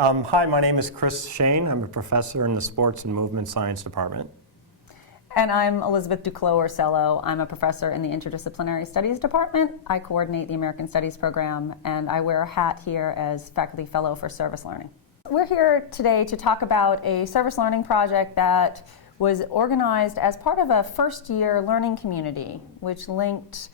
Hi, my name is Chris Schoen. I'm a professor in the Sports and Movement Science Department. And I'm Elizabeth Duclos Orsello. I'm a professor in the Interdisciplinary Studies Department. I coordinate the American Studies program, and I wear a hat here as faculty fellow for service learning. We're here today to talk about a service learning project that was organized as part of a first-year learning community, which linked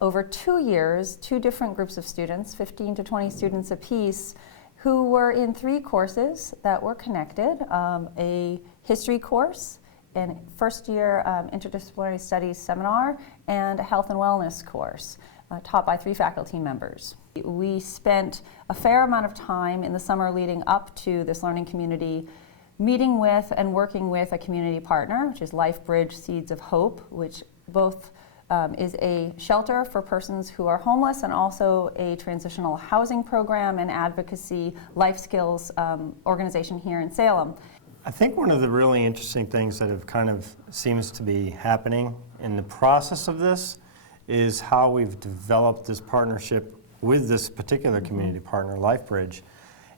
over 2 years, 2 different groups of students, 15 to 20 students apiece, who were in 3 courses that were connected, a history course, a first-year interdisciplinary studies seminar, and a health and wellness course taught by 3 faculty members. We spent a fair amount of time in the summer leading up to this learning community meeting with and working with a community partner, which is LifeBridge Seeds of Hope, which both is a shelter for persons who are homeless and also a transitional housing program and advocacy life skills organization here in Salem. I think one of the really interesting things that have kind of seems to be happening in the process of this is how we've developed this partnership with this particular community partner, LifeBridge,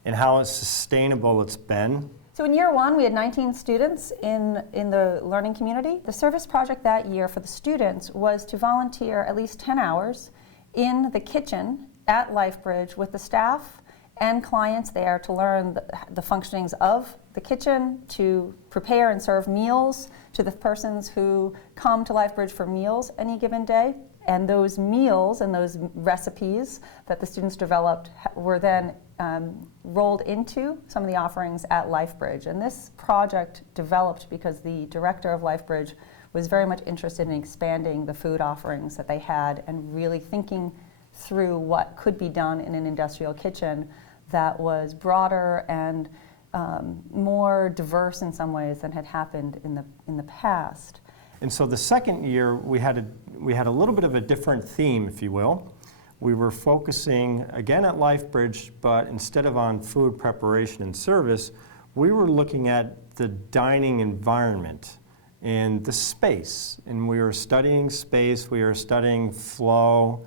and how sustainable it's been. So in year 1, we had 19 students in the learning community. The service project that year for the students was to volunteer at least 10 hours in the kitchen at LifeBridge with the staff and clients there to learn the functionings of the kitchen, to prepare and serve meals to the persons who come to LifeBridge for meals any given day. And those meals and those recipes that the students developed were then rolled into some of the offerings at LifeBridge. And this project developed because the director of LifeBridge was very much interested in expanding the food offerings that they had and really thinking through what could be done in an industrial kitchen that was broader and more diverse in some ways than had happened in the past. And so the second year, we had a little bit of a different theme, if you will. We were focusing, again, at LifeBridge, but instead of on food preparation and service, we were looking at the dining environment and the space. And we were studying space, we were studying flow,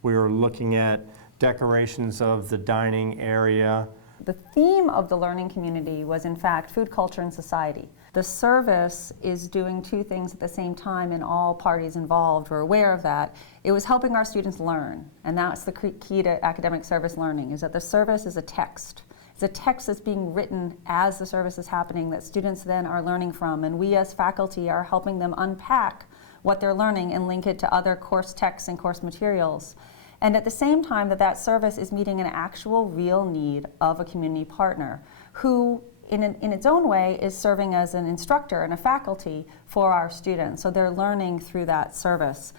we were looking at decorations of the dining area. The theme of the learning community was, in fact, food, culture, and society. The service is doing 2 things at the same time, and all parties involved were aware of that. It was helping our students learn, and that's the key to academic service learning, is that the service is a text. It's a text that's being written as the service is happening that students then are learning from, and we as faculty are helping them unpack what they're learning and link it to other course texts and course materials. And at the same time that service is meeting an actual real need of a community partner who in its own way is serving as an instructor and a faculty for our students. So they're learning through that service.